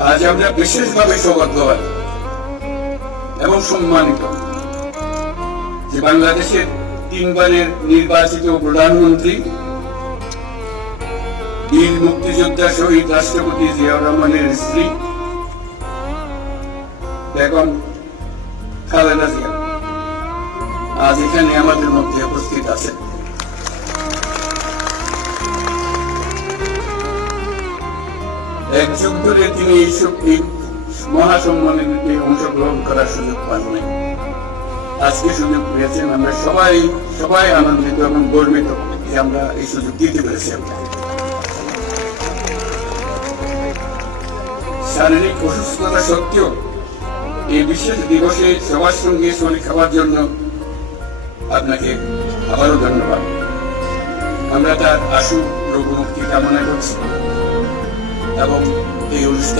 আজ আমরা বিশেষভাবে সৌভাগ্যবান এবং সম্মানিত যে বাংলাদেশের 3 বারের নির্বাচিত প্রধানমন্ত্রী বীর মুক্তিযোদ্ধা শহীদ রাষ্ট্রপতি জিয়াউর রহমানের স্ত্রী বেগম খালেদা জিয়া আজ এখানে আমাদের মধ্যে উপস্থিত আছেন। এক যুগ ধরে তিনি এই মহাসম্মেলনে অংশগ্রহণ করার সুযোগ পান নাই, আজকে সুযোগ পেয়েছেন। আমরা সবাই আনন্দিত এবং গর্বিত যে আমরা এই সুযোগ দিতে পেরেছি। শারীরিক অসুস্থতা সত্ত্বেও এই বিশেষ দিবসে সবার সঙ্গে শরীর খাওয়ার জন্য আপনাকে আবারও ধন্যবাদ। আমরা তার আশু রোগমুক্তি কামনা করছি এবং এই অনুষ্ঠান